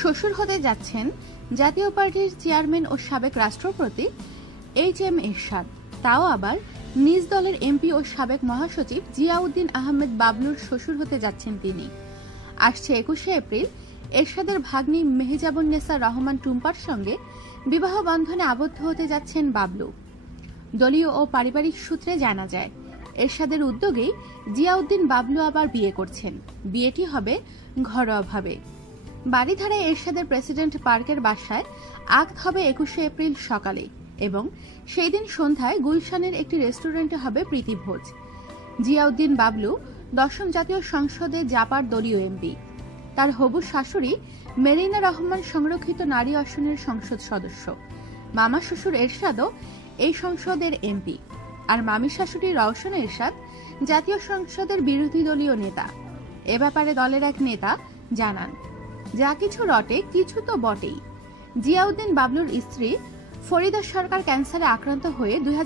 শ্বশুর হতে যাচ্ছেন জাতীয় পার্টির চেয়ারম্যান ও সাবেক রাষ্ট্রপতি এইচ এম এরশাদ। তাও আবার নিজ দলের এমপি ও সাবেক মহাসচিব জিয়াউদ্দিন আহমেদ বাবলুর শ্বশুর হতে যাচ্ছেন তিনি। আসছে একুশে এপ্রিল, এরশাদের ভাগ্নি মেহেজাবুন্নেসা রহমান টুম্পার সঙ্গে বিবাহ বন্ধনে আবদ্ধ হতে যাচ্ছেন বাবলু। দলীয় ও পারিবারিক সূত্রে জানা যায়, এরশাদের উদ্যোগেই জিয়াউদ্দিন বাবলু আবার বিয়ে করছেন। বিয়েটি হবে ঘরোয়াভাবে বাড়িধারায় এরশাদের প্রেসিডেন্ট পার্কের বাসায় আক্ত হবে একুশে এপ্রিল সকালে এবং সেই দিন সন্ধ্যায় গুলশানের একটি রেস্টুরেন্টে হবে প্রীতিভোজ। জিয়াউদ্দিন বাবলু দশম জাতীয় সংসদে জাপার দলীয় এমপি। তার হবু শাশুড়ি মেরিনা রহমান সংরক্ষিত নারী আসনের সংসদ সদস্য। মামা শ্বশুর এরশাদও এই সংসদের এমপি। আর মামি শাশুড়ি রওশন এরশাদ জাতীয় সংসদের বিরোধী দলীয় নেতা। এ ব্যাপারে দলের এক নেতা জানান। যা কিছু রটে, কিছু তো বটেই। জিয়াউদ্দিন বাবলুর স্ত্রী ফরিদা সরকার ক্যান্সারে আক্রান্ত হয়ে দুই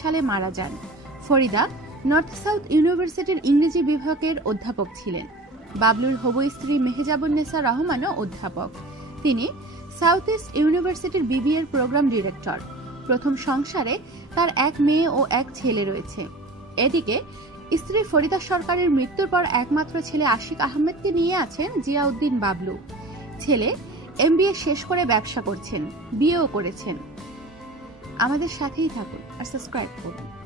সালে মারা যান। ফরিদা নর্থ সাউথ ইউনিভার্সিটির ইংরেজি বিভাগের অধ্যাপক ছিলেন। বাবলুর হবু স্ত্রী মেহেজাবুন্নেসা রহমানও অধ্যাপক। তিনি সাউথ ইস্ট ইউনিভার্সিটির বিবিএর প্রোগ্রাম ডিরেক্টর। প্রথম সংসারে তার এক মেয়ে ও এক ছেলে রয়েছে। এদিকে স্ত্রী ফরিদা সরকারের মৃত্যুর পর একমাত্র ছেলে আশিক আহমেদকে নিয়ে আছেন জিয়াউদ্দিন বাবলু। ছেলে এমবিএ শেষ করে ব্যবসা করছেন বিয়েও করেছেন। আমাদের সাথেই থাকুন আর সাবস্ক্রাইব করুন।